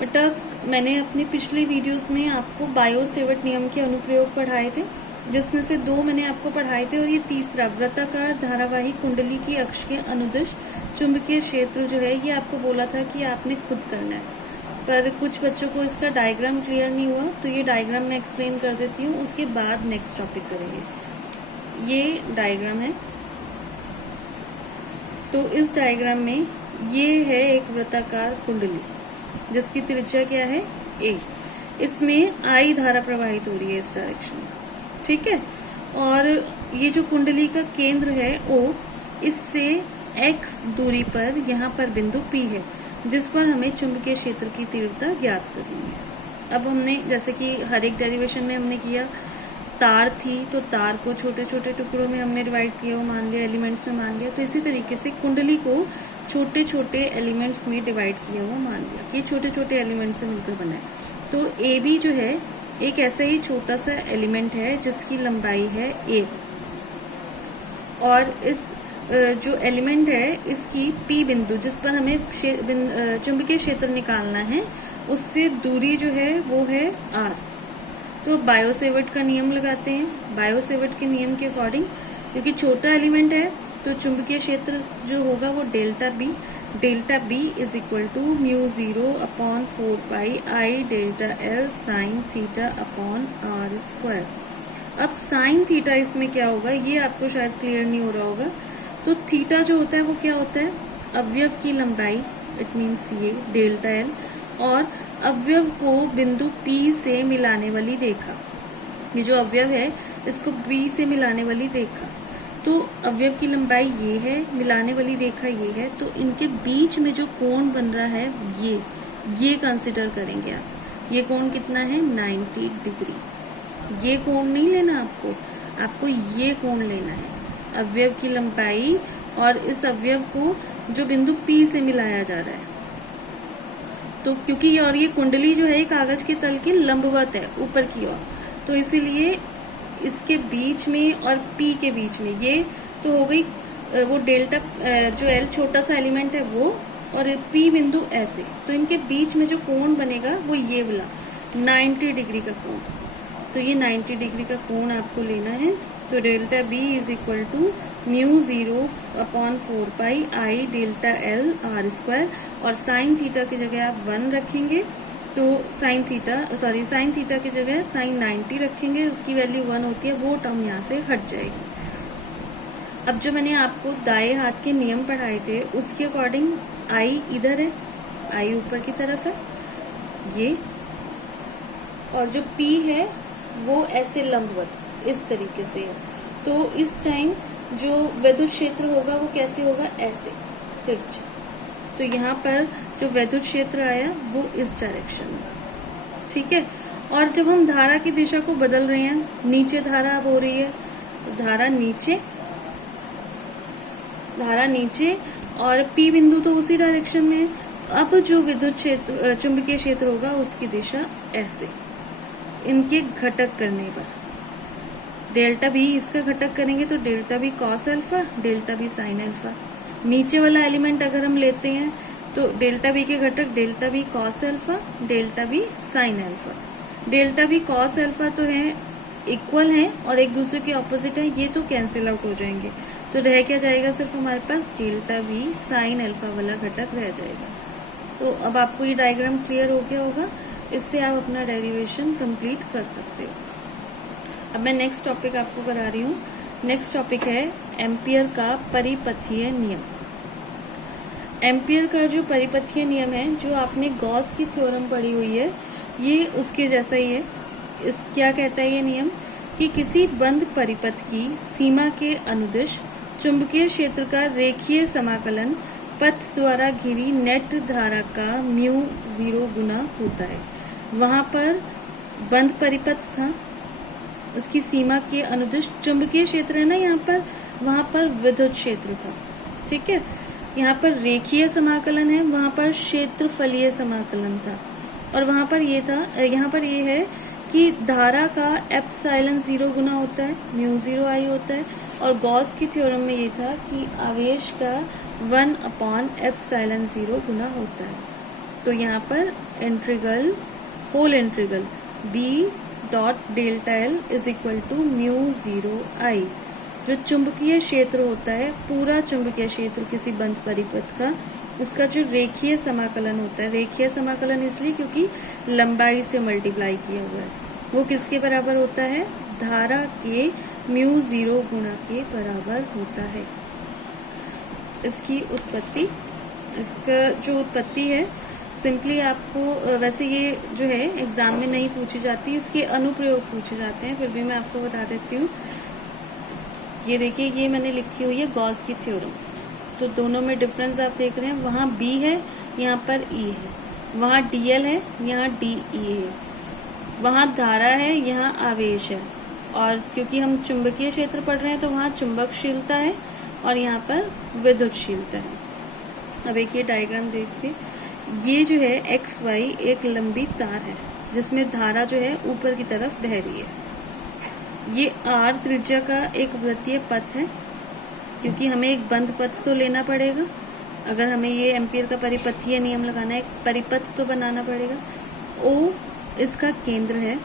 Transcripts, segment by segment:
बेटा मैंने अपनी पिछली वीडियोस में आपको बायो-सेवर्ट नियम के अनुप्रयोग पढ़ाए थे, जिसमें से 2 मैंने आपको पढ़ाए थे और ये तीसरा वृत्ताकार धारावाही कुंडली की अक्ष के अनुदिश चुंबकीय क्षेत्र जो है ये आपको बोला था कि आपने खुद करना है, पर कुछ बच्चों को इसका डायग्राम क्लियर नहीं हुआ, तो ये डायग्राम मैं एक्सप्लेन कर देती हूँ, उसके बाद नेक्स्ट टॉपिक करेंगे। ये डायग्राम है, तो इस डायग्राम में ये है एक वृत्ताकार कुंडली जिसकी त्रिज्या क्या है a। इसमें I धारा प्रवाहित हो रही है इस डायरेक्शन में, ठीक है। और ये जो कुंडली का केंद्र है O, इससे x दूरी पर यहाँ पर बिंदु P है जिस पर हमें चुंबकीय क्षेत्र की तीव्रता ज्ञात करनी है। अब हमने जैसे कि हर एक डेरिवेशन में हमने किया, तार थी तो तार को छोटे छोटे टुकड़ों में हमने डिवाइड किया, मान लिया एलिमेंट्स में मान लिया, तो इसी तरीके से कुंडली को छोटे छोटे एलिमेंट्स में डिवाइड किया हुआ मान लिया कि छोटे छोटे एलिमेंट्स से मिलकर बना है। तो ए बी जो है एक ऐसा ही छोटा सा एलिमेंट है जिसकी लंबाई है a, और इस जो एलिमेंट है इसकी P बिंदु जिस पर हमें चुंबकीय क्षेत्र निकालना है उससे दूरी जो है वो है r। तो बायो-सेवर्ट का नियम लगाते हैं। बायो-सेवर्ट के नियम के अकॉर्डिंग क्योंकि छोटा एलिमेंट है तो चुंबकीय क्षेत्र जो होगा वो delta B is equal to mu 0 upon 4 pi I delta L sine theta upon R square. अब साइन थीटा इसमें क्या होगा ये आपको शायद क्लियर नहीं हो रहा होगा। तो थीटा जो होता है वो क्या होता है, अवयव की लंबाई, इट मीन्स ये डेल्टा एल, और अवयव को बिंदु P से मिलाने वाली रेखा। ये जो अवयव है इसको P से मिलाने वाली रेखा, तो अवयव की लंबाई ये है, मिलाने वाली रेखा ये है, तो इनके बीच में जो कोण बन रहा है ये कंसिडर करेंगे आप। ये कोण कितना है 90 डिग्री। ये कोण नहीं लेना आपको ये कोण लेना है, अवयव की लंबाई और इस अवयव को जो बिंदु P से मिलाया जा रहा है। तो क्योंकि ये कुंडली जो है कागज के तल के लंबवत है ऊपर की ओर, तो इसीलिए इसके बीच में और P के बीच में ये तो हो गई वो डेल्टा जो L छोटा सा एलिमेंट है वो, और P बिंदु ऐसे, तो इनके बीच में जो कोण बनेगा वो ये वाला 90 डिग्री का कोण। तो ये 90 डिग्री का कोण आपको लेना है। तो delta B is equal to mu 0 upon 4 pi I delta L R square, और साइन थीटा की जगह आप 1 रखेंगे तो साइन थीटा की जगह साइन 90 रखेंगे, उसकी वैल्यू 1 होती है, वो टर्म यहाँ से हट जाएगी। अब जो मैंने आपको दाएं हाथ के नियम पढ़ाए थे उसके अकॉर्डिंग आई इधर है, आई ऊपर की तरफ है ये, और जो P है वो ऐसे लंबवत इस तरीके से है। तो इस टाइम जो विद्युत क्षेत्र होगा वो कैसे होगा, ऐसे तिरछा। तो यहाँ पर जो विद्युत क्षेत्र आया वो इस डायरेक्शन में, ठीक है। और जब हम धारा की दिशा को बदल रहे हैं, नीचे धारा अब हो रही है, तो धारा नीचे और P बिंदु तो उसी डायरेक्शन में है। अब जो विद्युत क्षेत्र चुंबकीय क्षेत्र होगा उसकी दिशा ऐसे, इनके घटक करने पर डेल्टा B इसका घटक करेंगे तो delta B cos alpha, delta B sine alpha. नीचे वाला एलिमेंट अगर हम लेते हैं तो डेल्टा B के घटक delta B cos alpha, delta B sine alpha. Delta B cos alpha तो है इक्वल है और एक दूसरे के ऑपोजिट है, ये तो कैंसिल आउट हो जाएंगे, तो रह क्या जाएगा, सिर्फ हमारे पास डेल्टा B साइन अल्फा वाला घटक रह जाएगा। तो अब आपको ये डायग्राम क्लियर हो गया होगा, इससे आप अपना डेरिवेशन कंप्लीट कर सकते हो। अब मैं नेक्स्ट टॉपिक आपको करा रही हूँ। नेक्स्ट टॉपिक है एम्पियर का परिपथीय नियम। एम्पियर का जो परिपथीय नियम है, जो आपने गॉस की थ्योरम पढ़ी हुई है, ये उसके जैसा ही है। इस क्या कहता है ये नियम कि किसी बंद परिपथ की सीमा के अनुदिश चुंबकीय क्षेत्र का रेखीय समाकलन पथ द्वारा घिरी नेट धारा का म्यू 0 गुना होता है। वहां पर बंद परिपथ था, उसकी सीमा के अनुदिश चुंबकीय क्षेत्र है ना यहाँ पर, वहां पर विद्युत क्षेत्र था, ठीक है। यहाँ पर रेखीय समाकलन है, वहां पर क्षेत्रफलीय समाकलन था, और वहां पर ये था, यहाँ पर ये है कि धारा का एप्सिलॉन 0 गुना होता है, म्यू 0 आई होता है, और गॉस की थ्योरम में ये था कि आवेश का 1 अपॉन एप्सिलॉन 0 गुना होता है। तो यहाँ पर integral, whole integral B dot delta L is equal to mu zero I. जो चुंबकीय क्षेत्र होता है, पूरा चुंबकीय क्षेत्र किसी बंद परिपथ का, उसका जो रेखीय समाकलन होता है, रेखीय समाकलन इसलिए क्योंकि लंबाई से मल्टीप्लाई किया हुआ है, वो किसके बराबर होता है? धारा के म्यू जीरो गुणा के बराबर होता है। इसकी उत्पत्ति, इसका जो उत्पत्ति है सिंपली आपको, वैसे ये जो है एग्जाम में नहीं पूछी जाती, इसके अनुप्रयोग पूछे जाते हैं, फिर भी मैं आपको बता देती हूँ। ये देखिए, ये मैंने लिखी हुई है गॉस की थ्योरम। तो दोनों में डिफरेंस आप देख रहे हैं, वहाँ बी है, यहाँ पर ई है, वहाँ डीएल है, यहाँ डीई है, वहाँ धारा है, यहाँ आवेश है, और क्योंकि हम चुंबकीय क्षेत्र पढ़ रहे हैं तो वहाँ चुंबकशीलता है और यहाँ पर विद्युतशीलता है। अब एक ये डायग्राम देखिए, ये जो है एक्स वाई एक लंबी तार है जिसमें धारा जो है ऊपर की तरफ बह रही है। ये आर त्रिज्या का एक वृत्तीय पथ है, क्योंकि हमें एक बंद पथ तो लेना पड़ेगा। अगर हमें ये एम्पियर का परिपथीय नियम लगाना है, एक परिपथ तो बनाना पड़ेगा। ओ इसका केंद्र है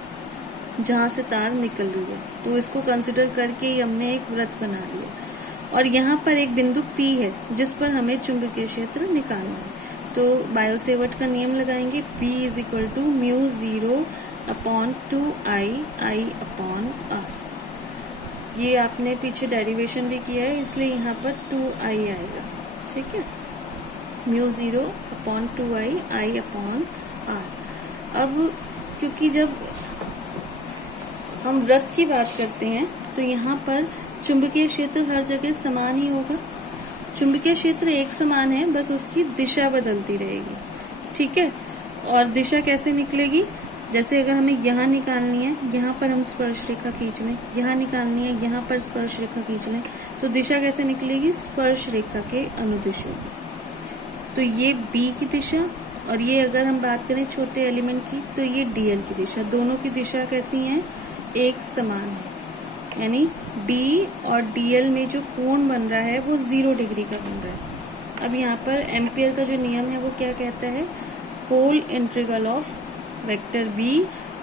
जहाँ से तार निकल रही है, तो इसको कंसिडर करके ही हमने एक वृत्त बना लिया। और यहाँ पर एक बिंदु P है जिस पर हमें चुंबकीय क्षेत्र निकालना है। तो बायो-सेवर्ट का नियम लगाएंगे, P is equal to mu zero upon 2I upon R। ये आपने पीछे डेरिवेशन भी किया है, इसलिए यहाँ पर 2I आएगा, ठीक है, mu zero upon 2I upon R। अब क्योंकि जब हम वृत्त की बात करते हैं तो यहाँ पर चुंबकीय क्षेत्र हर जगह समान ही होगा। चुंबकीय क्षेत्र एक समान है, बस उसकी दिशा बदलती रहेगी, ठीक है। और दिशा कैसे निकलेगी? जैसे अगर हमें यहाँ निकालनी है, यहाँ पर हम स्पर्श रेखा खींच लें, यहाँ निकालनी है, यहाँ पर स्पर्श रेखा खींच लें, तो दिशा कैसे निकलेगी? स्पर्श रेखा के अनुदिश होगी। तो ये B की दिशा, और ये अगर हम बात करें छोटे एलिमेंट की तो ये DL की दिशा, दोनों की दिशा कैसी है? एक समान है। यानी D और DL में जो कोण बन रहा है वो 0 डिग्री का बन रहा है। अब यहाँ पर एम्पियर का जो नियम है वो क्या कहता है? Whole integral of vector V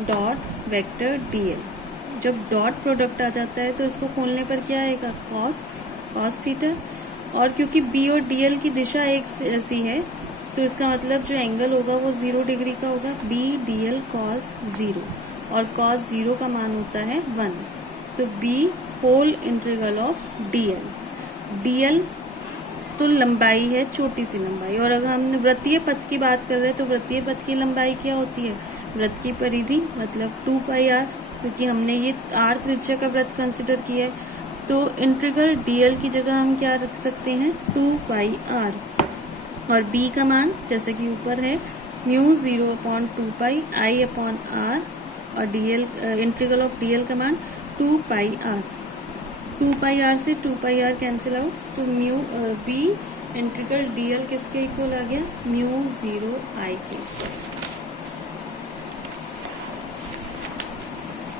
dot vector DL। जब डॉट प्रोडक्ट आ जाता है तो इसको खोलने पर क्या आएगा? Cos theta. और क्योंकि B और DL की दिशा एक ऐसी है तो इसका मतलब जो एंगल होगा वो 0 डिग्री का होगा, B DL cos 0, और cos 0 का मान होता है 1। तो B whole integral of DL तो लंबाई है, छोटी सी लंबाई। और अगर हम वृत्तीय पथ की बात कर रहे हैं तो वृत्तीय पथ की लंबाई क्या होती है? वृत्त की परिधि मतलब 2πr, क्योंकि हमने ये r त्रिज्या का वृत्त कंसिडर किया है। तो इंटीग्रल DL की जगह हम क्या रख सकते हैं? 2πr। और B का मान जैसे कि ऊपर है mu 0 upon 2πI upon R, और DL इंटीग्रल ऑफ DL का मान 2πr। 2πr से 2πr कैंसिल आउट, तो म्यू B इंटीग्रल DL किसके इक्वल आ गया? म्यू 0I के।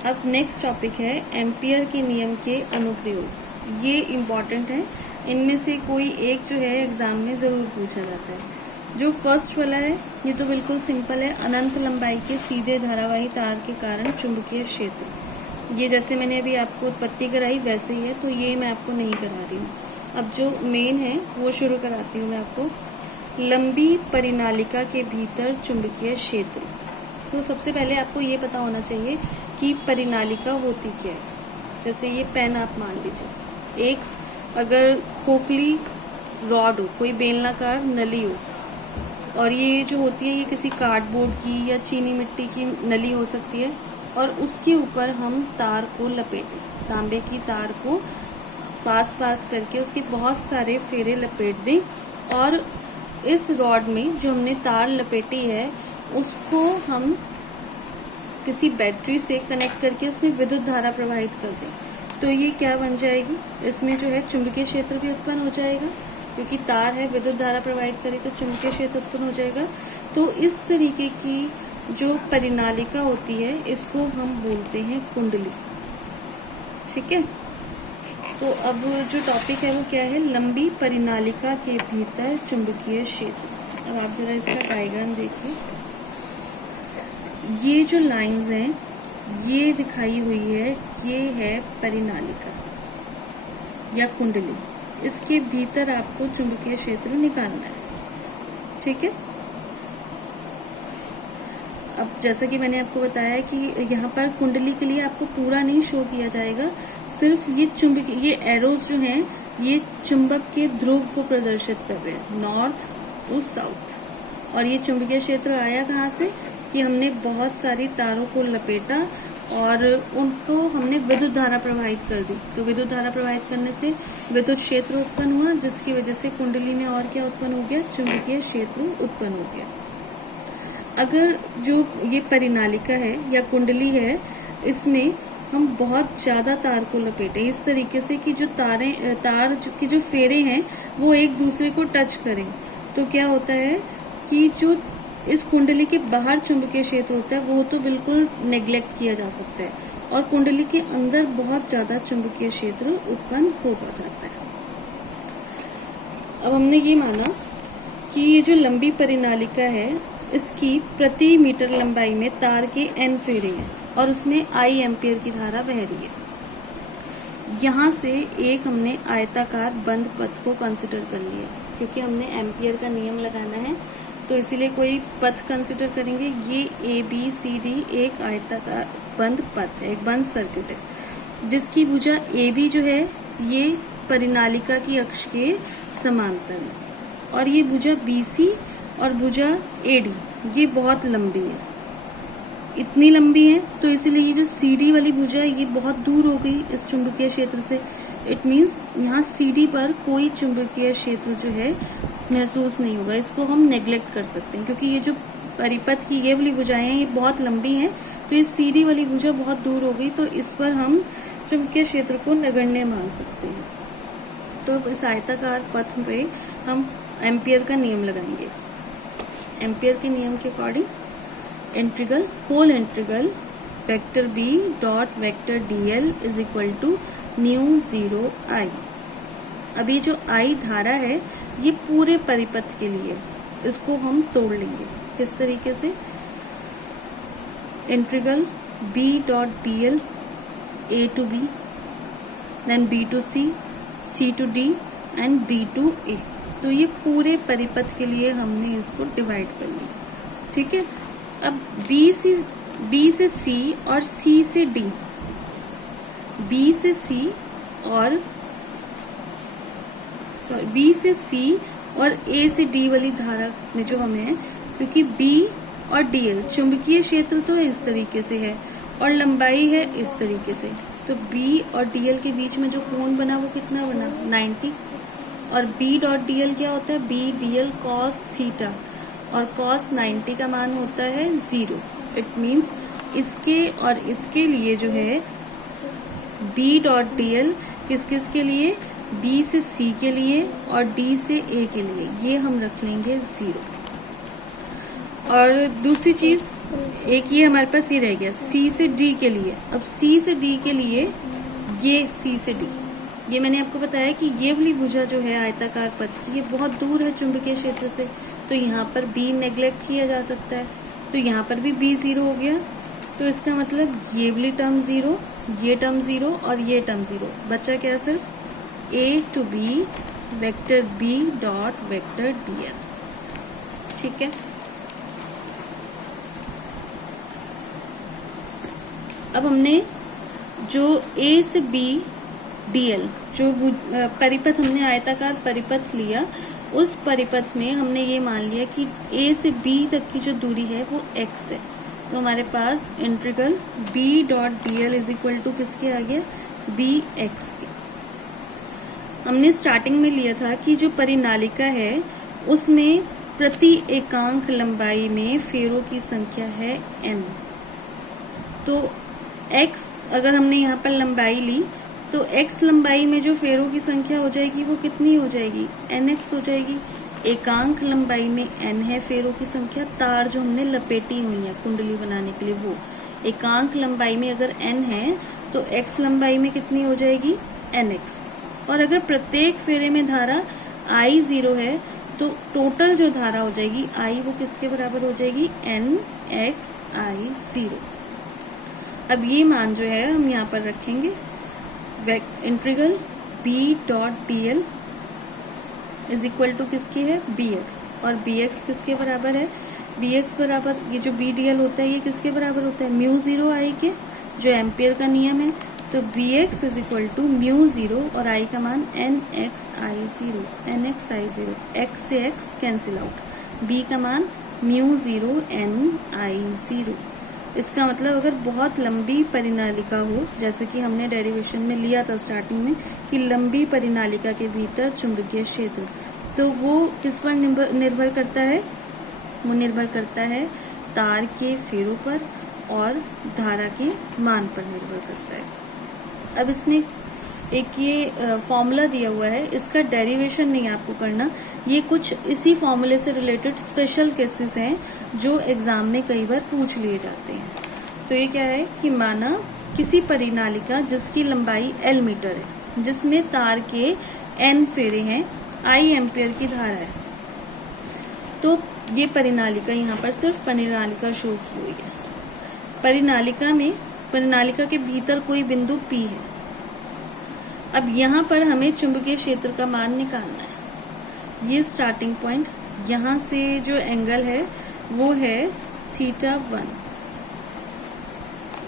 अब नेक्स्ट टॉपिक है एम्पियर के नियम के अनुप्रयोग। ये इम्पॉर्टेंट है, इनमें से कोई एक जो है एग्जाम में ज़रूर पूछा जाता है। जो फर्स्ट वाला है ये तो बिल्कुल सिंपल है, अनंत लंबाई के सीधे धारावाही तार के कारण चुंबकीय क्षेत्र। ये जैसे मैंने अभी आपको उत्पत्ति कराई वैसे ही है, तो ये मैं आपको नहीं करा रही हूँ। अब जो मेन है वो शुरू कराती हूँ मैं आपको। लंबी परिनालिका के भीतर चुंबकीय क्षेत्र। तो सबसे पहले आपको ये पता होना चाहिए कि परिनालिका होती क्या है। जैसे ये पेन आप मान लीजिए, एक अगर खोखली रॉड हो, कोई बेलनाकार नली हो, और ये जो होती है ये किसी कार्डबोर्ड की या चीनी मिट्टी की नली हो सकती है, और उसके ऊपर हम तार को लपेटें, तांबे की तार को पास करके उसके बहुत सारे फेरे लपेट दें, और इस रॉड में जो हमने तार लपेटी है उसको हम किसी बैटरी से कनेक्ट करके उसमें विद्युत धारा प्रवाहित कर दें, तो ये क्या बन जाएगी? इसमें जो है चुंबकीय क्षेत्र भी उत्पन्न हो जाएगा, क्योंकि तार है, विद्युत धारा प्रवाहित करें तो चुंबकीय क्षेत्र उत्पन्न हो जाएगा। तो इस तरीके की जो परिनालिका होती है इसको हम बोलते हैं कुंडली, ठीक है। तो अब जो टॉपिक है वो क्या है? लंबी परिनालिका के भीतर चुंबकीय क्षेत्र। अब आप जरा इसका डायग्राम देखिए। ये जो लाइंस हैं ये दिखाई हुई है, ये है परिनालिका या कुंडली। इसके भीतर आपको चुंबकीय क्षेत्र निकालना है, ठीक है। अब जैसा कि मैंने आपको बताया कि यहाँ पर कुंडली के लिए आपको पूरा नहीं शो किया जाएगा, सिर्फ ये चुंबकीय, ये एरोज जो हैं ये चुंबक के ध्रुव को प्रदर्शित कर रहे हैं, नॉर्थ टू साउथ। और ये चुंबकीय क्षेत्र आया कहाँ से कि हमने बहुत सारी तारों को लपेटा और उनको हमने विद्युत धारा प्रवाहित कर दी। तो विद्युत धारा प्रवाहित करने से विद्युत क्षेत्र उत्पन्न हुआ, जिसकी वजह से कुंडली में और क्या उत्पन्न हो गया, चुंबकीय क्षेत्र उत्पन्न हो गया। अगर जो ये परिनालिका है या कुंडली है, इसमें हम बहुत ज्यादा तार को लपेटे इस तरीके से कि जो तार की जो फेरे हैं वो एक दूसरे को टच करें, तो क्या होता है कि जो इस कुंडली के बाहर चुंबकीय क्षेत्र होता है वो तो बिल्कुल नेग्लेक्ट किया जा सकता है, और कुंडली के अंदर बहुत ज्यादा चुंबकीय क्षेत्र उत्पन्न हो जाता है। अब हमने ये माना कि ये जो लंबी परिनालिका है इसकी प्रति मीटर लंबाई में तार के n फेरे हैं और उसमें I एम्पियर की धारा बह रही है। यहाँ से एक हमने आयताकार बंद पथ को कंसिडर कर लिया, क्योंकि हमने एम्पियर का नियम लगाना है तो इसीलिए कोई पथ कंसिडर करेंगे। ये ABCD एक आयताकार बंद पथ है, एक बंद सर्किट है, जिसकी भुजा AB जो है ये परिनालिका की अक्ष के समांतर है, और ये भुजा BC और भुजा AD ये बहुत लंबी है, इतनी लंबी है तो इसीलिए ये जो CD वाली भुजा है ये बहुत दूर हो गई इस चुंबकीय क्षेत्र से। इट मीन्स यहाँ CD पर कोई चुंबकीय क्षेत्र जो है महसूस नहीं होगा, इसको हम नेग्लेक्ट कर सकते हैं, क्योंकि ये जो परिपथ की ये वाली भुजाएं हैं ये बहुत लंबी हैं, तो ये CD वाली भुजा बहुत दूर हो गई, तो इस पर हम चुंबकीय क्षेत्र को नगण्य मान सकते हैं। तो इस आयताकार पथ पे हम एम्पियर का नियम लगाएंगे। एम्पियर के नियम के according integral whole integral vector B dot vector DL is equal to mu 0 I। अब ये जो I धारा है ये पूरे परिपथ के लिए, इसको हम तोड़ लेंगे किस तरीके से, integral B dot DL A to B, then B to C, C to D and D to A। तो ये पूरे परिपथ के लिए हमने इसको डिवाइड कर लिया, ठीक है। अब B से C और C से D, B से C और A से D वाली धारा में जो हमें है, क्योंकि B और DL चुंबकीय क्षेत्र तो इस तरीके से है और लंबाई है इस तरीके से, तो B और DL के बीच में जो कोण बना वो कितना बना, 90। और B डॉट DL क्या होता है, B DL cos थीटा, और cos 90 का मान होता है 0। इट मीन्स इसके और इसके लिए जो है B डॉट DL किस किस के लिए, B से C के लिए और D से A के लिए, ये हम रख लेंगे 0। और दूसरी चीज एक ये हमारे पास ये रह गया C से D के लिए। अब C से D के लिए ये C से D, ये मैंने आपको बताया कि ये वाली भुजा जो है आयताकार पथ की ये बहुत दूर है चुंबकीय क्षेत्र से, तो यहाँ पर B नेग्लेक्ट किया जा सकता है, तो यहाँ पर भी B 0 हो गया। तो इसका मतलब ये वाली टर्म 0, ये टर्म 0 और ये टर्म 0, बचा क्या, सिर्फ A to B vector B dot vector DL, ठीक है। अब हमने जो A से B DL जो परिपथ हमने आयताकार परिपथ लिया, उस परिपथ में हमने ये मान लिया कि A से B तक की जो दूरी है वो x है, तो हमारे पास integral B dot DL is equal to किसके आ गया, BX के। हमने स्टार्टिंग में लिया था कि जो परिनालिका है उसमें प्रति एकांक लंबाई में फेरों की संख्या है n, तो x अगर हमने यहाँ पर लंबाई ली तो x लंबाई में जो फेरों की संख्या हो जाएगी वो कितनी हो जाएगी, nx हो जाएगी। एकांक लंबाई में n है फेरों की संख्या, तार जो हमने लपेटी हुई है कुंडली बनाने के लिए वो एकांक लंबाई में अगर n है तो x लंबाई में कितनी हो जाएगी, nx। और अगर प्रत्येक फेरे में धारा I 0 है तो टोटल जो धारा हो जाएगी I वो किसके बराबर हो जाएगी, NXI0। अब ये मान जो है हम यहाँ पर रखेंगे, integral B.dl is equal to किसकी है, bx, और bx किसके बराबर है, bx बराबर ये जो B.dl होता है ये किसके बराबर होता है, म्यू 0 I के, जो एम्पियर का नियम है। तो bx is equal to mu 0 और I का मान NXI0, x से x कैंसिल आउट, b का मान म्यू 0 NI0। इसका मतलब अगर बहुत लंबी परिनालिका हो, जैसे कि हमने डेरिवेशन में लिया था स्टार्टिंग में कि लंबी परिनालिका के भीतर चुंबकीय क्षेत्र, तो वो किस पर निर्भर करता है, वो निर्भर करता है तार के फेरों पर और धारा के मान पर निर्भर करता है। अब इसमें एक ये फॉर्मूला दिया हुआ है, इसका डेरिवेशन नहीं आपको करना, ये कुछ इसी फॉर्मूले से रिलेटेड स्पेशल केसेस हैं जो एग्जाम में कई बार पूछ लिए जाते हैं। तो ये क्या है कि माना किसी परिनालिका जिसकी लंबाई L मीटर है, जिसमें तार के N फेरे हैं, I एम्पियर की धारा है, तो ये परिनालिका यहाँ पर सिर्फ परिनालिका शो की हुई है। परिनालिका के भीतर कोई बिंदु P है। अब यहाँ पर हमें चुंबकीय क्षेत्र का मान निकालना है। ये स्टार्टिंग पॉइंट, यहाँ से जो एंगल है वो है θ1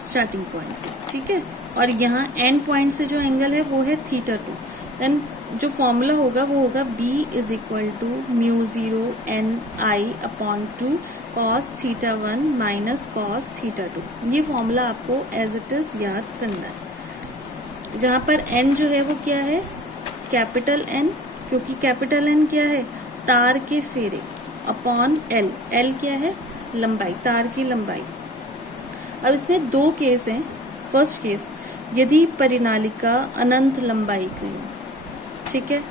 स्टार्टिंग पॉइंट से, ठीक है, और यहाँ एंड पॉइंट से जो एंगल है वो है θ2। देन जो फॉर्मूला होगा वो होगा B is equal to mu 0 NI/2 cos θ1 minus cos θ2। ये फॉर्मूला आपको एज इट इज याद करना है, जहाँ पर N जो है वो क्या है, कैपिटल N, क्योंकि कैपिटल N क्या है, तार के फेरे, अपॉन L क्या है, लंबाई, तार की लंबाई। अब इसमें दो केस हैं। फर्स्ट केस, यदि परिनालिका अनंत लंबाई की हो, ठीक है,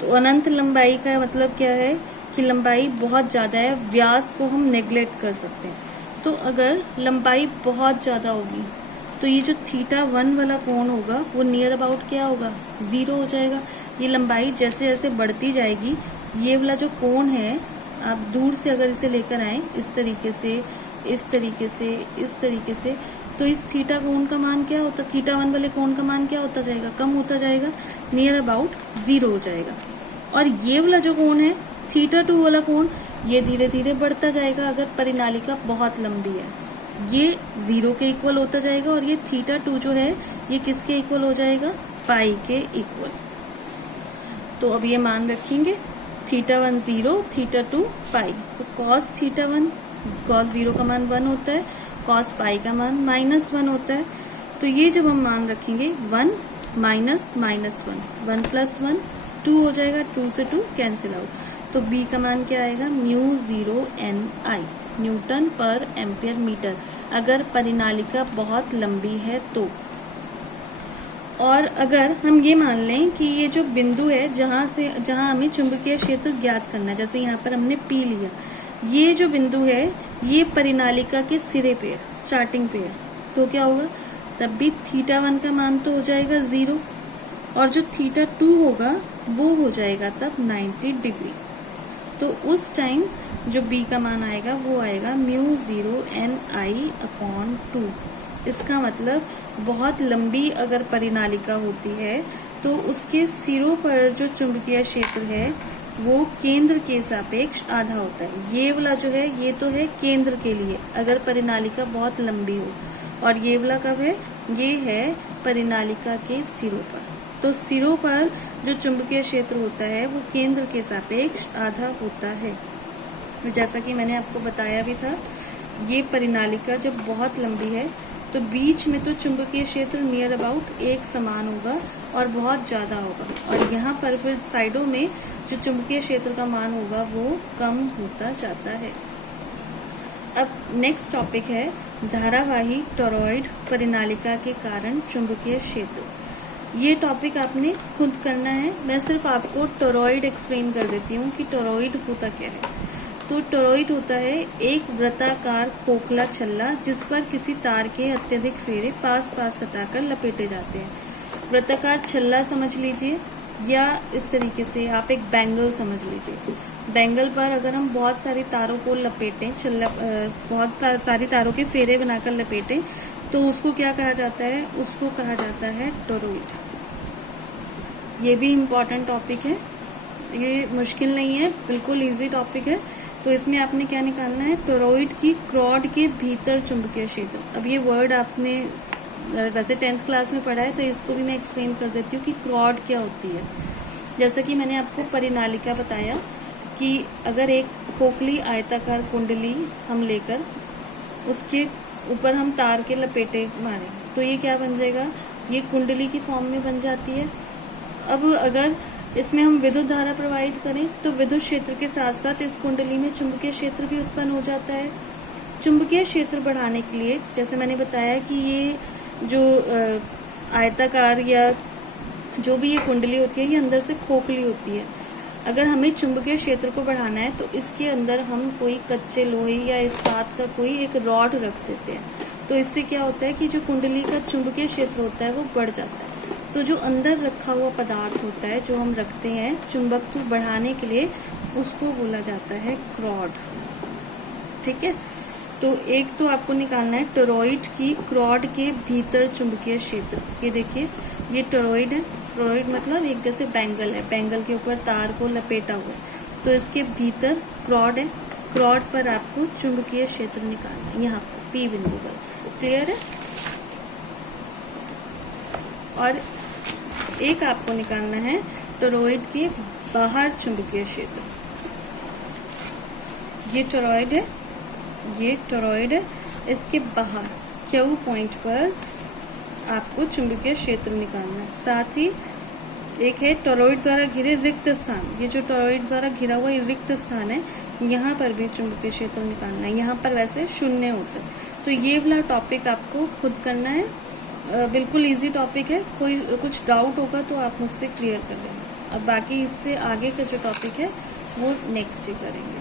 तो अनंत लंबाई का मतलब क्या है कि लंबाई बहुत ज़्यादा है, व्यास को हम नेग्लेक्ट कर सकते हैं। तो अगर लंबाई बहुत ज़्यादा होगी तो ये जो θ1 वाला कोण होगा वो नियर अबाउट क्या होगा, 0 हो जाएगा। ये लंबाई जैसे जैसे बढ़ती जाएगी, ये वाला जो कोण है, आप दूर से अगर इसे लेकर आए इस तरीके से, इस तरीके से, इस तरीके से, तो इस थीटा कोण का मान क्या होता, θ1 वाले कोण का मान क्या होता जाएगा, कम होता जाएगा, नियर अबाउट 0 हो जाएगा। और ये वाला जो कोण है θ2 वाला कोण, ये धीरे धीरे बढ़ता जाएगा अगर परिनालिका बहुत लंबी है, ये 0 के इक्वल होता जाएगा, और ये θ2 जो है ये किसके इक्वल हो जाएगा, पाई के इक्वल। तो अब ये मान रखेंगे, θ1 0, θ2 पाई, तो cos θ1, cos 0 का मान 1 होता है, cos पाई का मान -1 होता है। तो ये जब हम मान रखेंगे 1 माइनस -1, 1 प्लस 1 2 हो जाएगा, 2 से 2 कैंसिल आउट, तो B का मान क्या आएगा, म्यू 0 NI, न्यूटन पर एम्पियर मीटर, अगर परिनालिका बहुत लंबी है तो। और अगर हम ये मान लें कि ये जो बिंदु है जहाँ हमें चुंबकीय क्षेत्र ज्ञात करना है, जैसे यहाँ पर हमने P लिया, ये जो बिंदु है ये परिनालिका के सिरे पे, स्टार्टिंग पे है, तो क्या होगा, तब भी θ1 का मान तो हो जाएगा 0, और जो θ2 होगा वो हो जाएगा तब 90 डिग्री। तो उस टाइम जो B का मान आएगा वो आएगा म्यू 0 NI/2। इसका मतलब बहुत लंबी अगर परिनालिका होती है तो उसके सिरों पर जो चुंबकीय क्षेत्र है वो केंद्र के सापेक्ष आधा होता है। ये वाला जो है ये तो है केंद्र के लिए अगर परिनालिका बहुत लंबी हो, और ये वाला कब है, ये है परिनालिका के सिरों पर। तो सिरों पर जो चुंबकीय क्षेत्र होता है वो केंद्र के सापेक्ष आधा होता है। जैसा कि मैंने आपको बताया भी था, ये परिनालिका जब बहुत लंबी है तो बीच में तो चुंबकीय क्षेत्र नियर अबाउट एक समान होगा और बहुत ज़्यादा होगा, और यहाँ पर फिर साइडों में जो चुंबकीय क्षेत्र का मान होगा वो कम होता जाता है। अब नेक्स्ट टॉपिक है धारावाही टॉरॉइड परिनालिका के कारण चुंबकीय क्षेत्र। ये टॉपिक आपने खुद करना है, मैं सिर्फ आपको टॉरॉइड एक्सप्लेन कर देती हूँ कि टॉरॉइड होता क्या है। तो टॉरॉइड होता है एक वृत्ताकार खोखला छल्ला जिस पर किसी तार के अत्यधिक फेरे पास पास सटाकर लपेटे जाते हैं। वृत्ताकार छल्ला समझ लीजिए, या इस तरीके से आप एक बैंगल समझ लीजिए। बैंगल पर अगर हम बहुत सारी तारों को लपेटें, सारी तारों के फेरे बनाकर लपेटें, तो उसको क्या कहा जाता है? उसको कहा जाता है टोरॉइड। ये भी इम्पॉर्टेंट टॉपिक है, ये मुश्किल नहीं है, बिल्कुल इजी टॉपिक है। तो इसमें आपने क्या निकालना है? टोरॉइड की क्रॉड के भीतर चुंबकीय क्षेत्र। अब ये वर्ड आपने वैसे 10th क्लास में पढ़ा है, तो इसको भी मैं एक्सप्लेन कर देती हूँ कि क्रॉड क्या होती है। जैसा कि मैंने आपको परिनालिका बताया कि अगर एक खोखली आयताकार कुंडली हम लेकर उसके ऊपर हम तार के लपेटे मारें, तो ये क्या बन जाएगा? ये कुंडली की फॉर्म में बन जाती है। अब अगर इसमें हम विद्युत धारा प्रवाहित करें, तो विद्युत क्षेत्र के साथ साथ इस कुंडली में चुंबकीय क्षेत्र भी उत्पन्न हो जाता है। चुंबकीय क्षेत्र बढ़ाने के लिए, जैसे मैंने बताया कि ये जो आयताकार या जो भी ये कुंडली होती है, ये अंदर से खोखली होती है। अगर हमें चुंबकीय क्षेत्र को बढ़ाना है, तो इसके अंदर हम कोई कच्चे लोहे या इस्पात का कोई एक रॉड रख देते हैं। तो इससे क्या होता है कि जो कुंडली का चुंबकीय क्षेत्र होता है वो बढ़ जाता है। तो जो अंदर रखा हुआ पदार्थ होता है, जो हम रखते हैं चुंबकत्व बढ़ाने के लिए, उसको बोला जाता है क्रॉड। ठीक है, तो एक तो आपको निकालना है टोरॉइड की क्रॉड के भीतर चुंबकीय क्षेत्र। ये देखिए, ये टोरॉइड है। टोरॉइड मतलब एक जैसे बैंगल है, बैंगल के ऊपर तार को लपेटा हुआ है, तो इसके भीतर क्रॉड है। क्रॉड पर आपको चुंबकीय क्षेत्र निकालना है, यहाँ पर P बिंदु पर। क्लियर है? और एक आपको निकालना है टोरॉइड के बाहर चुंबकीय क्षेत्र। ये टोरॉइड है, ये टोरॉइड है, इसके बाहर Q पॉइंट पर आपको चुंबकीय क्षेत्र निकालना है। साथ ही एक है टोरॉइड द्वारा घिरे रिक्त स्थान। ये जो टोरॉइड द्वारा घिरा हुआ ये रिक्त स्थान है, यहाँ पर भी चुंबकीय क्षेत्र निकालना है। यहाँ पर वैसे शून्य होता है। तो ये वाला टॉपिक आपको खुद करना है, बिल्कुल इजी टॉपिक है। कोई कुछ डाउट होगा तो आप मुझसे क्लियर कर लेना। अब बाकी इससे आगे का जो टॉपिक है वो नेक्स्ट ही करेंगे।